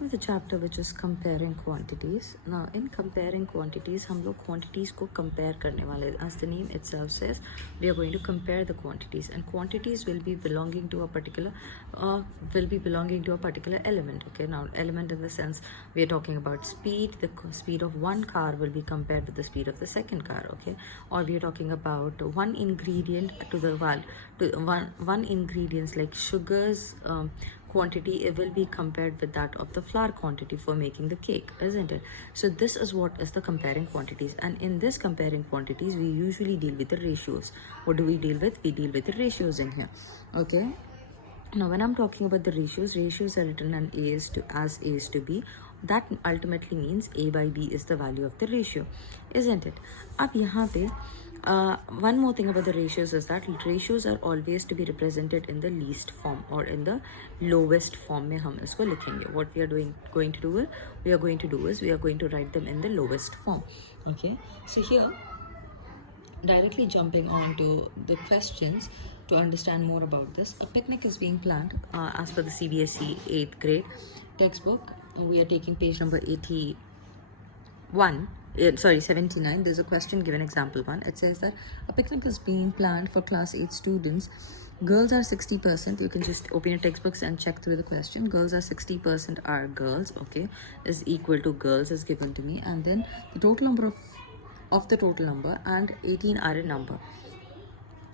with the chapter which is comparing quantities. Now in comparing quantities, हम लोग quantities को compare करने वाले. As the name itself says, we are going to compare the quantities, and quantities will be belonging to a particular element. Okay, now element in the sense we are talking about speed. The speed of one car will be compared with the speed of the second car. Okay, or we are talking about one ingredient one ingredients like sugars. Quantity, it will be compared with that of the flour quantity for making the cake, isn't it? So this is what is the comparing quantities, and in this comparing quantities we usually deal with the ratios. What do we deal with? We deal with the ratios in here. Okay, now when I'm talking about the ratios are written as A is to B. That ultimately means A by B is the value of the ratio, isn't it? अब यहाँ पे one more thing about the ratios is that ratios are always to be represented in the least form or in the lowest form में हम इसको लिखेंगे. What we are going to do is we are going to write them in the lowest form. Okay, so here directly jumping on to the questions to understand more about this. A picnic is being planned as per the CBSE 8th grade textbook. We are taking page number 79. There's a question given, example 1. It says that a picnic is being planned for class 8 students. Girls are 60%. You can just open your textbooks and check through the question. Girls are 60% are girls, okay, is equal to girls is given to me, and then the total number of the total number and 18 are a number.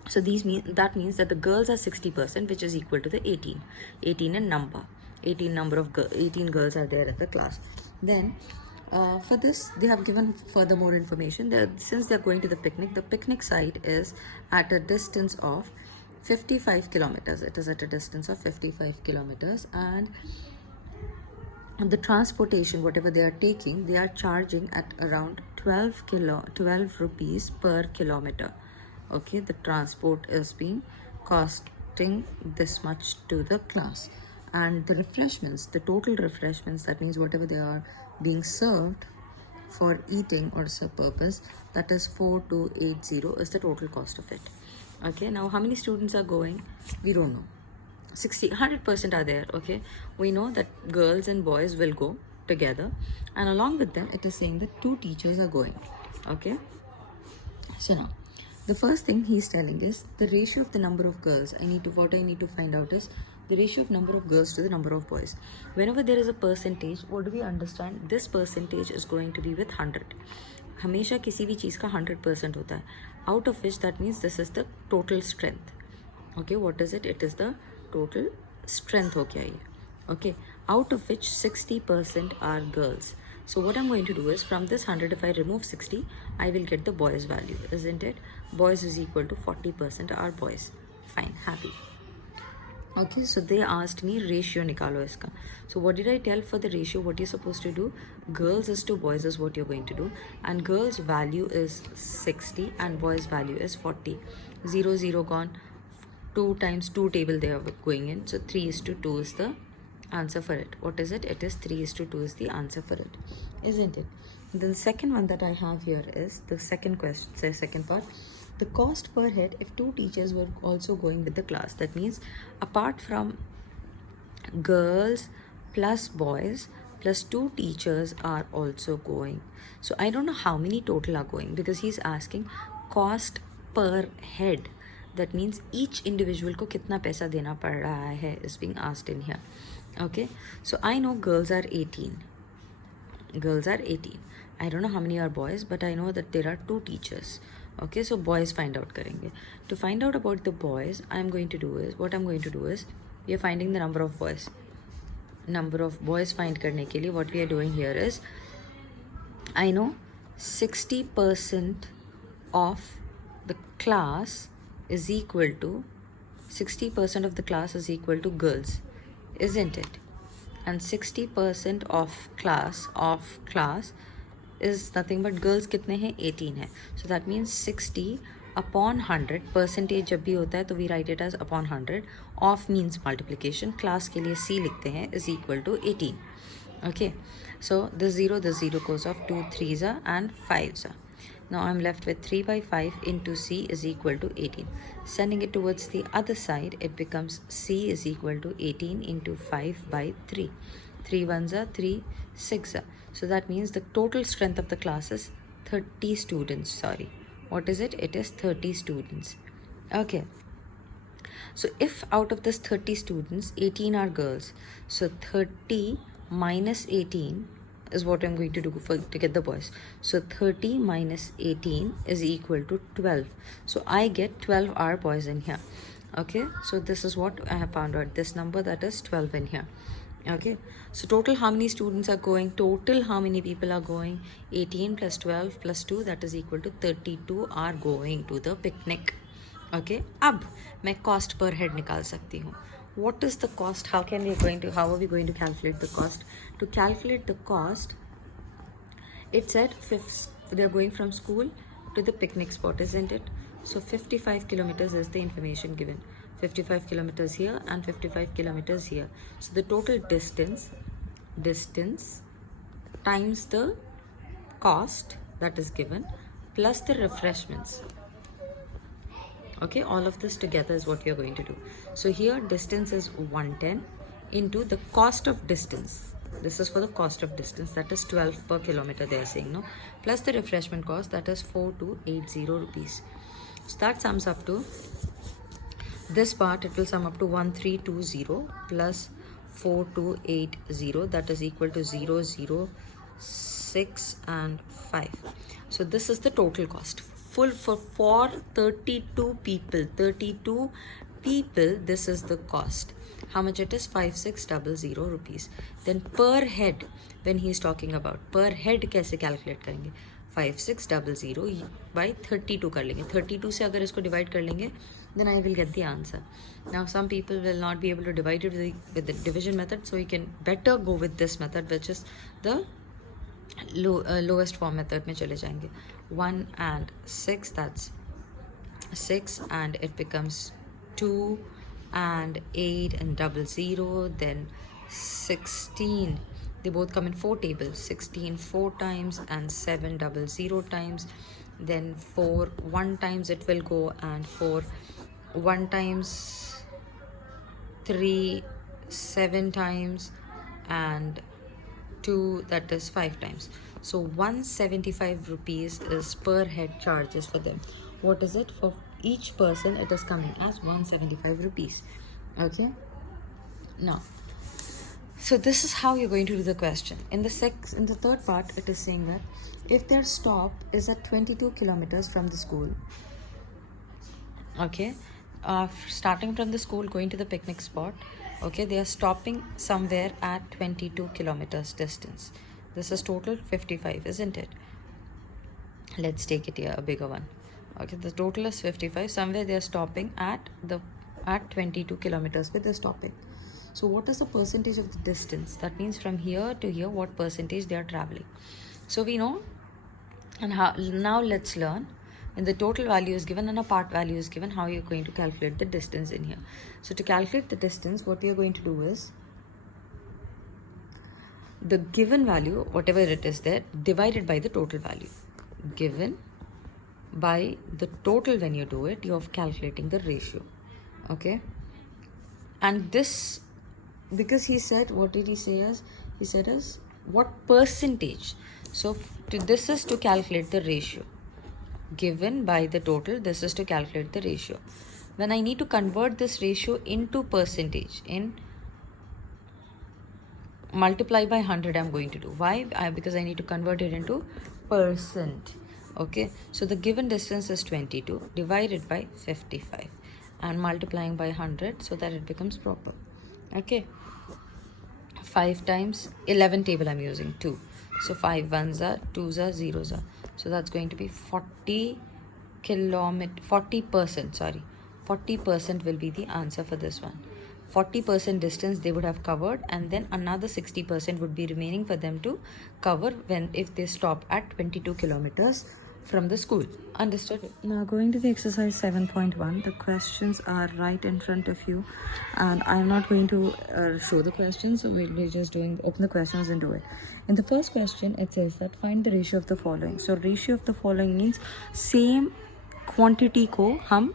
So that means that the girls are 60%, which is equal to the 18 in number. 18 girls are there at the class. Then for this they have given further more information. Since they're going to the picnic site is at a distance of 55 kilometers. It is at a distance of 55 kilometers, and the transportation, whatever they are taking, they are charging at around 12 rupees per kilometer. Okay, the transport is being costing this much to the class. And the refreshments, the total refreshments, that means whatever they are being served for eating or some purpose, that is 4280 is the total cost of it. Okay, now how many students are going? We don't know. 100% are there. Okay, we know that girls and boys will go together, and along with them it is saying that 2 teachers are going. Okay, so now the first thing he's telling is the ratio of the number of girls. What I need to find out is the ratio of number of girls to the number of boys. Whenever there is a percentage, what do we understand? This percentage is going to be with 100. हमेशा किसी भी चीज़ का 100% होता है. Out of which, that means this is the total strength. Okay, what is it? It is the total strength हो गया ये. Okay, out of which 60% are girls. So what I'm going to do is, from this 100, if I remove 60, I will get the boys value, isn't it? Boys is equal to 40% are boys. Fine, happy. Okay, so they asked me ratio nikalo iska. So what did I tell for the ratio? What you're supposed to do? Girls is to boys is what you're going to do, and girls value is 60 and boys value is 40. 0 0 gone. 2 times 2 table they are going in, so 3:2 is the answer for it. What is it? It is 3:2 is the answer for it, isn't it? Then the second one that I have here is the second question, the second part. The cost per head if 2 teachers were also going with the class. That means apart from girls plus boys plus 2 teachers are also going. So I don't know how many total are going, because he's asking cost per head. That means each individual को कितना पैसा देना पड़ रहा है is being asked in here. Okay, so I know girls are 18. I don't know how many are boys, but I know that there are 2 teachers. Okay, so boys find out करेंगे. To find out about the boys, what I'm going to do is we are finding the number of boys. Number of boys find करने के लिए what we are doing here is, I know 60% of the class is equal to 60% of the class is equal to girls, isn't it? And 60% of class is nothing but girls कितने हैं? 18 है. So that means 60 upon 100. Percentage जब भी होता है तो we write it as upon 100. Of means multiplication. Class के लिए C लिखते हैं is equal to 18. Okay, so the 0 goes off. 2 3s are and 5s are. Now I'm left with 3 by 5 into C is equal to 18. Sending it towards the other side, it becomes C is equal to 18 into 5 by 3. 3 ones are 3, 6 are. So that means the total strength of the class is 30 students. Sorry, what is it? It is 30 students. Okay. So if out of this 30 students, 18 are girls, so 30 minus 18 is what I'm going to do to get the boys. So 30 minus 18 is equal to 12. So I get 12 are boys in here. Okay, so this is what I have found out, this number, that is 12 in here. Okay, so total how many students are going, total how many people are going, 18 plus 12 plus 2, that is equal to 32 are going to the picnic. Okay, अब मैं cost per head निकाल सकती हूँ. What is the cost? How are we going to calculate the cost? To calculate the cost, it said they are going from school to the picnic spot, isn't it? So 55 kilometers is the information given. 55 kilometers here and 55 kilometers here. So the total distance times the cost that is given plus the refreshments. Okay, all of this together is what we are going to do. So here distance is 110 into the cost of distance. This is for the cost of distance, that is 12 per kilometer they are saying, no? Plus the refreshment cost, that is 4280 rupees. So that sums up to, this part it will sum up to 1320 plus 4280, that is equal to 0, 0, 6 and 5. So this is the total cost. Full for 32 people, this is the cost. How much it is? 5600 rupees. Then per head, when he is talking about per head, कैसे calculate करेंगे? 5600 by 32 कर लेंगे. 32 से अगर इसको divide कर लेंगे, then I will get the answer. Now some people will not be able to divide it with the division method, so you can better go with this method, which is the lowest form method में चले जाएंगे. 1 and 6, that's 6, and it becomes 2 and 8 and 00, then 16, they both come in 4 tables, 16 4 times and 7 00 times, then 4 1 times it will go, and 4 1 times, 3 7 times, and 2, that is 5 times. So 175 rupees is per head charges for them. What is it? For each person it is coming as 175 rupees. Okay, now so this is how you're going to do the question. In the third part, it is saying that if their stop is at 22 kilometers from the school, okay, starting from the school going to the picnic spot, okay, they are stopping somewhere at 22 kilometers distance. This is total 55, isn't it? Let's take it here, a bigger one. Okay, the total is 55. Somewhere they are stopping at 22 kilometers where they're stopping. So what is the percentage of the distance? That means from here to here, what percentage they are traveling. So we know, and now let's learn. When the total value is given and a part value is given, how you're going to calculate the distance in here. So to calculate the distance, what we are going to do is, the given value, whatever it is there, divided by the total value. Given by the total, when you do it, you're calculating the ratio. Okay, and this, because he said, what did he say as? He said as what percentage. So this is to calculate the ratio. Given by the total, this is to calculate the ratio. When I need to convert this ratio into percentage, in multiply by 100 I'm going to do. Why? Because I need to convert it into percent. Okay, so the given distance is 22 divided by 55 and multiplying by 100 so that it becomes proper. Okay, 5 times 11 table I'm using 2, so 5 ones are, 2s are, 0s are, so that's going to be 40%. Sorry, 40% will be the answer for this one. 40% distance they would have covered, and then another 60% would be remaining for them to cover if they stop at 22 kilometers from the school. Understood? Now going to the exercise 7.1, the questions are right in front of you, and I'm not going to show the questions, so we'll be just open the questions and do it. In the first question, it says that find the ratio of the following. So ratio of the following means same quantity को हम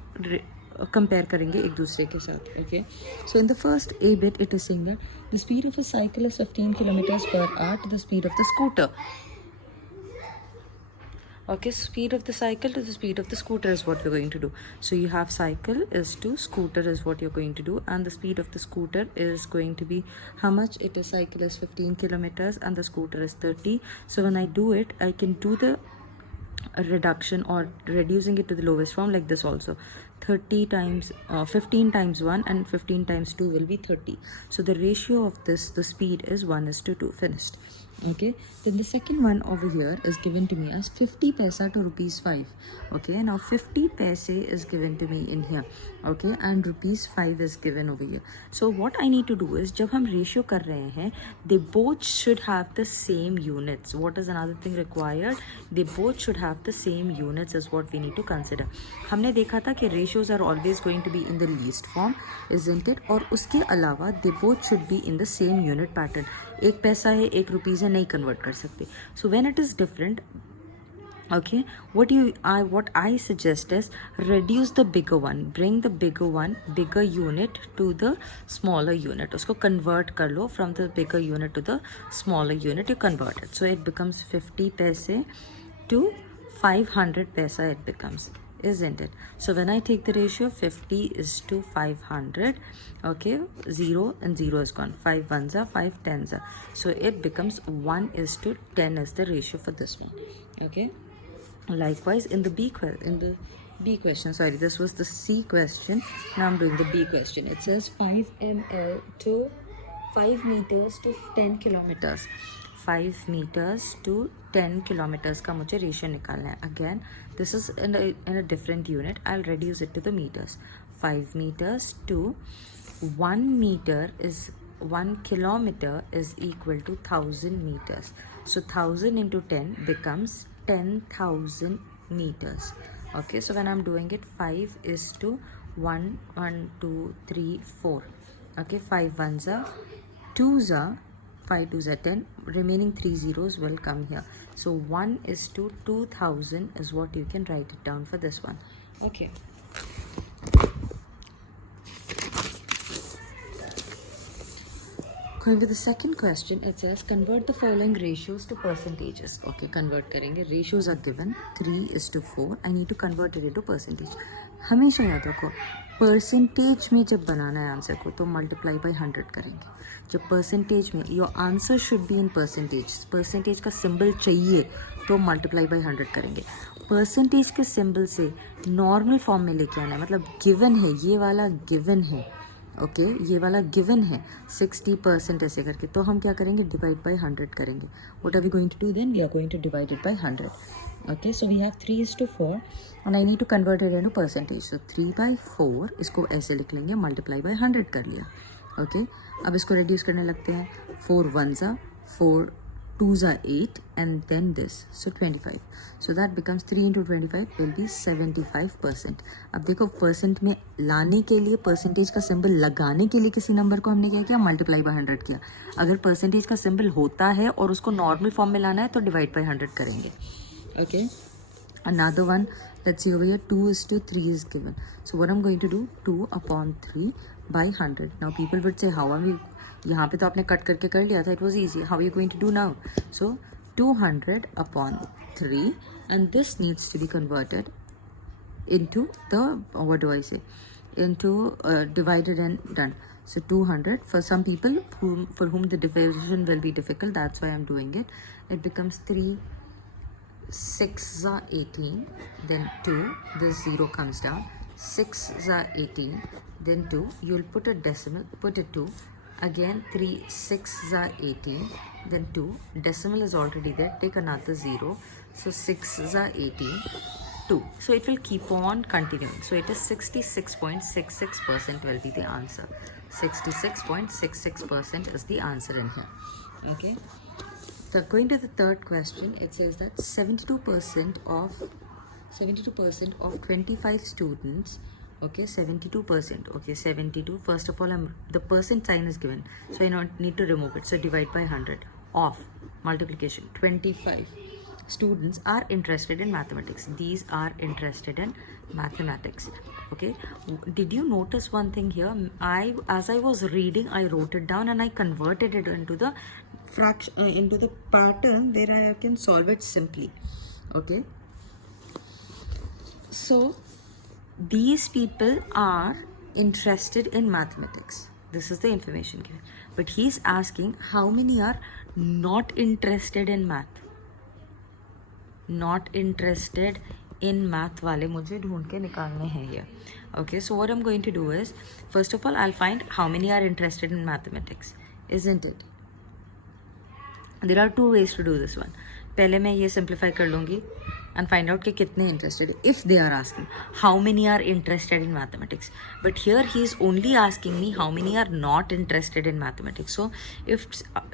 compare करेंगे एक दूसरे के साथ. Okay, so in the first A bit it is saying that the speed of a cycle is 15 kilometers per hour to the speed of the scooter. Okay, speed of the cycle to the speed of the scooter is what we're going to do. So you have cycle is to scooter is what you're going to do, and the speed of the scooter is going to be how much? It is cycle is 15 kilometers and the scooter is 30. So when I do it, I can do the reduction or reducing it to the lowest form like this also. 30 times 15 times 1 and 15 times 2 will be 30. So the ratio of this, the speed is 1:2. Finished. Okay, then the second one over here is given to me as 50 paisa to rupees 5. Okay, now 50 paise is given to me in here. Okay, and rupees 5 is given over here. So what I need to do is, जब हम ratio कर रहे हैं, they both should have the same units. What is another thing required? They both should have the same units is what we need to consider. हमने देखा था कि ratios are always going to be in the least form, isn't it? और उसके अलावा they both should be in the same unit pattern. एक पैसा है, एक रुपीज़ है, नहीं कन्वर्ट कर सकते. So when it is different, okay, what I suggest is reduce the bigger one, bring the bigger unit to the smaller unit. उसको convert कर लो from the bigger unit to the smaller unit. You convert it, so it becomes 50 paise to 500 paisa. It becomes, isn't it? So when I take the ratio 50 is to 500, okay, 0 and 0 is gone, 5 ones are 5 tens are, so it becomes 1:10 is the ratio for this one. Okay, likewise in the B question, sorry, this was the C question, now I'm doing the B question. It says 5 ml to 5 meters to 10 kilometers. 5 meters to 10 kilometers का मुझे ratio निकालना है. Again, this is in a different unit. I'll reduce it to the meters. 5 meters to 1 meter is 1 kilometer is equal to 1000 meters. So 1000 into 10 becomes 10,000 meters. Okay, so when I'm doing it, 5 is to 1, 2, 3, 4. Okay, 5 ones are, 2s are, 5 2s are 10, remaining 3 zeros will come here. So 1 is to 2000 is what you can write it down for this one. Okay, going to the second question, it says convert the following ratios to percentages. Okay, convert करेंगे. Ratios are given 3:4. I need to convert it into percentage. हमेशा याद रखो, percentage में जब बनाना है answer को तो multiply by 100 करेंगे. जब परसेंटेज में, your answer should be in percentage, percentage का सिंबल चाहिए तो मल्टीप्लाई बाई 100 करेंगे. परसेंटेज के सिंबल से नॉर्मल फॉर्म में लेके आना है, मतलब गिवन है, ये वाला गिवन है. ओके, ये वाला गिवन है 60% ऐसे करके, तो हम क्या करेंगे, डिवाइड बाई 100 करेंगे. What are we going to do then, we are going to divide it by 100. Okay, so we have 3:4 and I need to convert it into percentage. So 3/4 इसको ऐसे लिख लेंगे, मल्टीप्लाई बाई 100 कर लिया. Okay, अब इसको reduce करने लगते हैं. 4 1s are 4 2s are 8 and then this, so 25. So that becomes 3 into 25 will be 75%. अब देखो, परसेंट में लाने के लिए, परसेंटेज का सिंबल लगाने के लिए किसी नंबर को हमने क्या किया, मल्टीप्लाई बाय 100 किया. अगर परसेंटेज का सिंबल होता है और उसको नॉर्मल फॉर्म में लाना है तो डिवाइड बाय 100 करेंगे. Okay, another one, let's see over here, 2:3 is given. So what I'm going to do, 2/3 by 100. Now people would say, how are we, यहाँ पे तो आपने कट करके कर लिया था, it was easy. How are you going to do now? So 200/3 and this needs to be converted into the, what do I say, into divided and done. So 200, for some people for whom the division will be difficult, that's why I'm doing it. It becomes 3 6s are 18, then 2, this 0 comes down, 6s are 18, then 2, you'll put a decimal, put a 2, again 3 6s are 18, then 2, decimal is already there, take another 0, so 6s are 18, 2, so it will keep on continuing. So it is 66.66% will be the answer. 66.66% is the answer in here. Okay, so going to the third question, it says that 72% of 25 students, okay, 72%, okay, 72, first of all the percent sign is given, so I need to remove it. So divide by 100 of multiplication 25 students are interested in mathematics. These are interested in mathematics. Okay, did you notice one thing here? As I was reading, I wrote it down and I converted it into the fraction, into the pattern where I can solve it simply. Okay, so these people are interested in mathematics. This is the information given, but he's asking how many are not interested in math. Not interested in math वाले मुझे ढूंढ के निकालने हैं here. Okay, so what I'm going to do is, first of all, I'll find how many are interested in mathematics, isn't it? There are two ways to do this one. पहले मैं ये simplify कर लूँगी and find out कि कितने interested, if they are asking how many are interested in mathematics. But here he is only asking me how many are not interested in mathematics. So if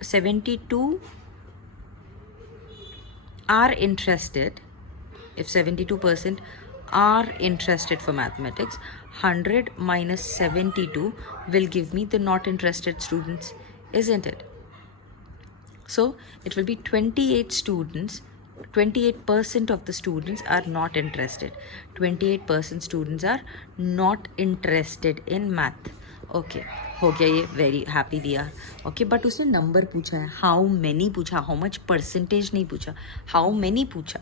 72 are interested, if 72% are interested for mathematics, 100 minus 72 will give me the not interested students, isn't it? So it will be 28 students, 28% of the students are not interested. 28% students are not interested in math. Okay, हो गया ये, very happy we are. Okay, but उसने number पूछा है, how many पूछा, how much percentage नहीं पूछा, how many पूछा.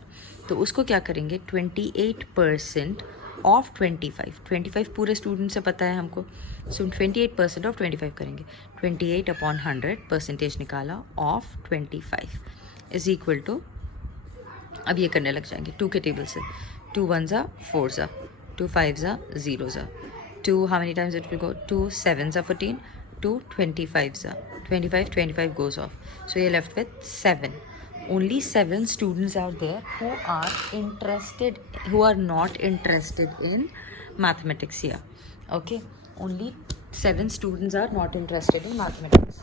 तो उसको क्या करेंगे, 28% of 25. 25 पूरे स्टूडेंट से पता है हमको, so 28% of 25 करेंगे. 28 upon 100 परसेंटेज निकाला of 25 is equal to, अब ये करने लग जाएंगे 2 के टेबल से. 2 1s are 4s are, 2 5s are 0s are, 2 how many times it will go, 2 7s are 14, 2 25s are 25, 25 goes off, so you're left with 7. Only 7 students out there who are interested, who are not interested in mathematics here. Okay, only 7 students are not interested in mathematics.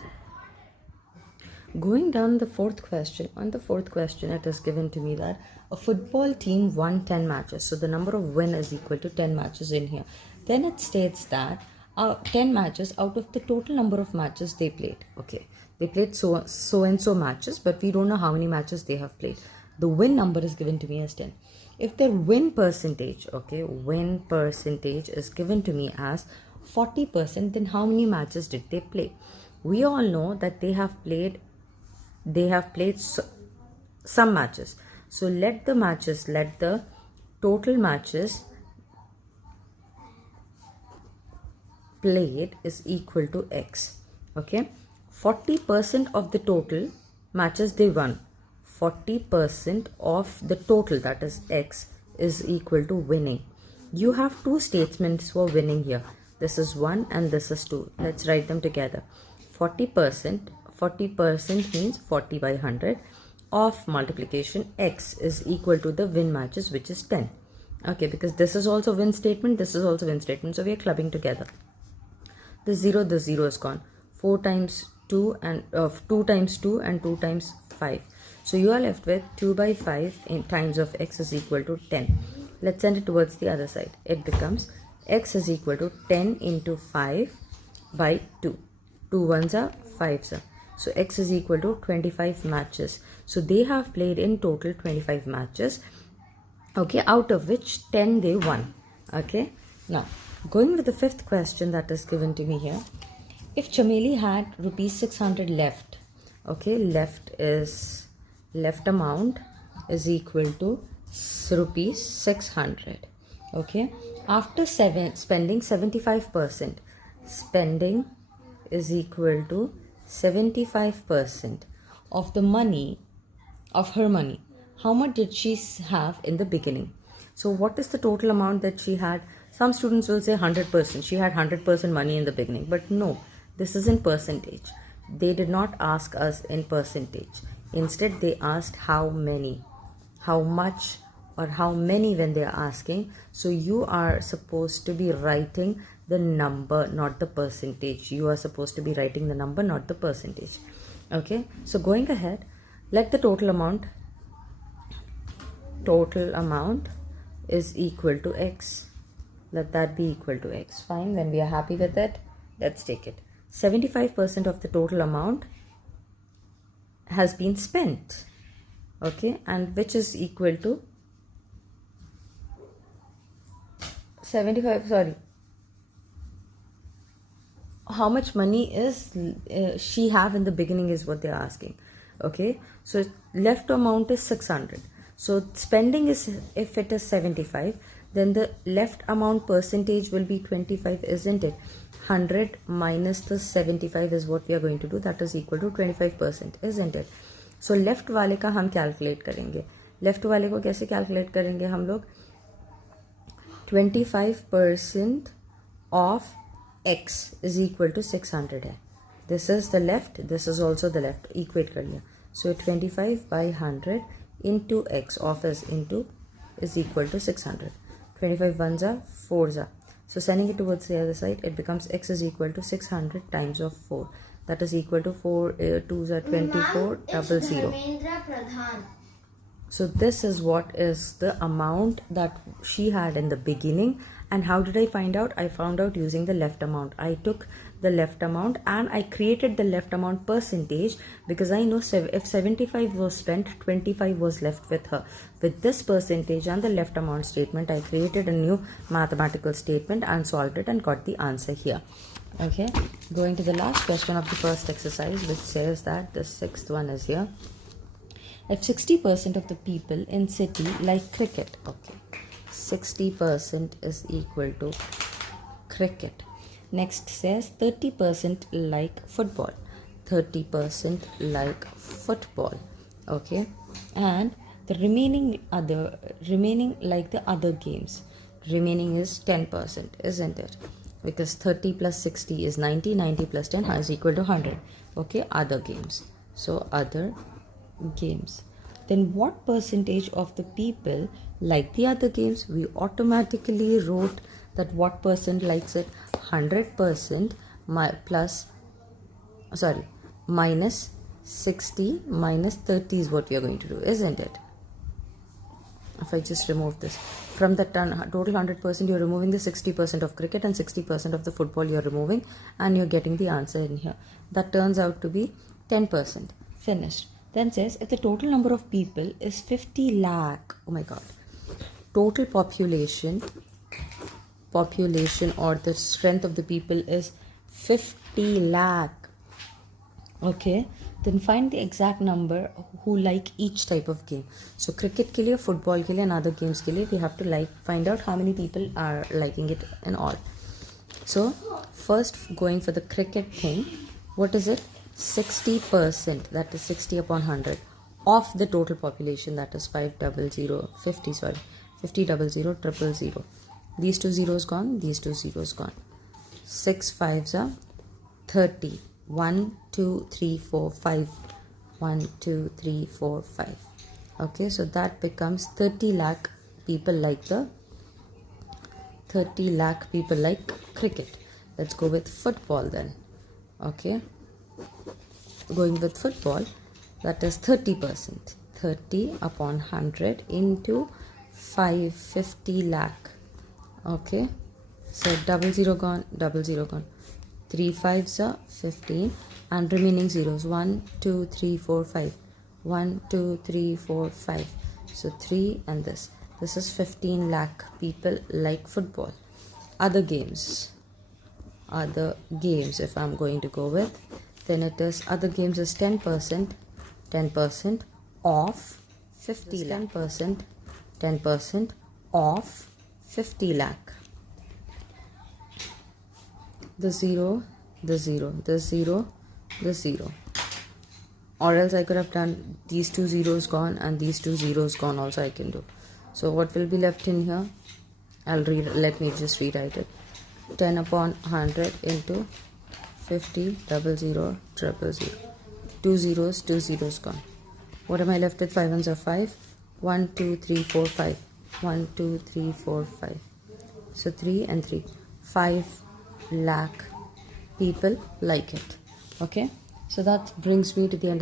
Going down the fourth question, on the fourth question it is given to me that a football team won 10 matches. So the number of win is equal to 10 matches in here. Then it states that 10 matches out of the total number of matches they played. Okay, they played so and so matches, but we don't know how many matches they have played. The win number is given to me as 10. If their win percentage, okay, win percentage is given to me as 40%, then how many matches did they play? We all know that they have played some matches. So let the total matches played is equal to X. Okay, 40% of the total matches they won. 40% of the total, that is X, is equal to winning. You have two statements for winning here. This is 1 and this is 2. Let's write them together. 40% means 40 by 100 of multiplication X is equal to the win matches, which is 10. Okay, because this is also win statement, this is also win statement, so we are clubbing together. The 0 is gone. 4 times 2 and 2 times 2 and 2 times 5. So you are left with 2 by 5 in times of X is equal to 10. Let's send it towards the other side. It becomes X is equal to 10 into 5 by 2. 2 1s are 5s are. So X is equal to 25 matches. So they have played in total 25 matches. Okay, out of which 10 they won. Okay, now going with the fifth question that is given to me here. If Chameli had rupees 600 left, okay, left amount is equal to rupees 600. Okay, after spending 75%, spending is equal to 75% of the money, of her money. How much did she have in the beginning? So what is the total amount that she had? Some students will say 100%. She had 100% money in the beginning. But no, this is in percentage. They did not ask us in percentage. Instead, they asked how many, how much, or how many when they are asking. So you are supposed to be writing the number, not the percentage. You are supposed to be writing the number, not the percentage. Okay, so going ahead, let the total amount is equal to X. Let that be equal to X. Fine, when we are happy with it, let's take it. 75% of the total amount has been spent. okay, and which is equal to 75, sorry, how much money is she have in the beginning is what they're asking. Okay, so left amount is 600. So spending is, if it is 75, then the left amount percentage will be 25, isn't it? 100 minus the 75 is what we are going to do, that is equal to 25%, isn't it? So left वाले का हम calculate करेंगे. Left वाले को कैसे calculate करेंगे हम लोग? 25% of x is equal to 600 है. This is the left, this is also the left, equate कर लिया. So 25 by 100 into x of is equal to 600. 25 ones are 4s are. So sending it towards the other side, it becomes x is equal to 600 times of 4. That is equal to 4 2s are 24 00. So this is what is the amount that she had in the beginning. And how did I find out? I found out using the left amount. I took the left amount and I created the left amount percentage, because I know if 75 was spent, 25 was left with her. With this percentage and the left amount statement, I created a new mathematical statement and solved it and got the answer here. Okay, going to the last question of the first exercise, which says that the sixth one is here. If 60% of the people in city like cricket, okay, 60% is equal to cricket. Next says 30% like football, 30% like football, okay, and the remaining like the other games, remaining is 10%, isn't it? Because 30 plus 60 is 90, 90 plus 10 is equal to 100. Okay, other games. So other games. Then what percentage of the people like the other games? We automatically wrote that what percent likes it. 100% minus 60 minus 30 is what we are going to do, isn't it? If I just remove this from the total 100%, you're removing the 60% of cricket and 60% of the football you're removing, and you're getting the answer in here. That turns out to be 10%. Finished. Then says if the total number of people is 50 lakh, oh my god, total population or the strength of the people is 50 lakh, okay, then find the exact number who like each type of game. So cricket ke liye, football ke liye and other games ke liye, we have to find out how many people are liking it and all. So first going for the cricket thing, what is it? 60%, that is 60 upon 100 of the total population, that is 50 000 000. These two zeros gone, these two zeros gone. 6 5s are 30. 1 2 3 4 5. 1 2 3 4 5. Okay, so that becomes 30 lakh people like cricket. Let's go with football then. Okay, going with football, that is 30%. 30 upon 100 into 550 lakh. Okay, so double zero gone, 3 5s are 15 and remaining zeros 1 2 3 4 5. 1 2 3 4 5. So 3 and this is 15 lakh people like football. Other games, if I'm going to go with, then it is other games is 10% of 50 lakh. 10% of 50 lakh. The zero, or else I could have done these two zeros gone and these two zeros gone also I can do. So what will be left in here? Let me just rewrite it. 10 upon 100 into 50 000 000. 2 zeros gone. What am I left with? 5 ones are 5. 1 2 3 4 5. 1 2 3 4 5. So 3 and 3. 5 lakh people like it. Okay, so that brings me to the end of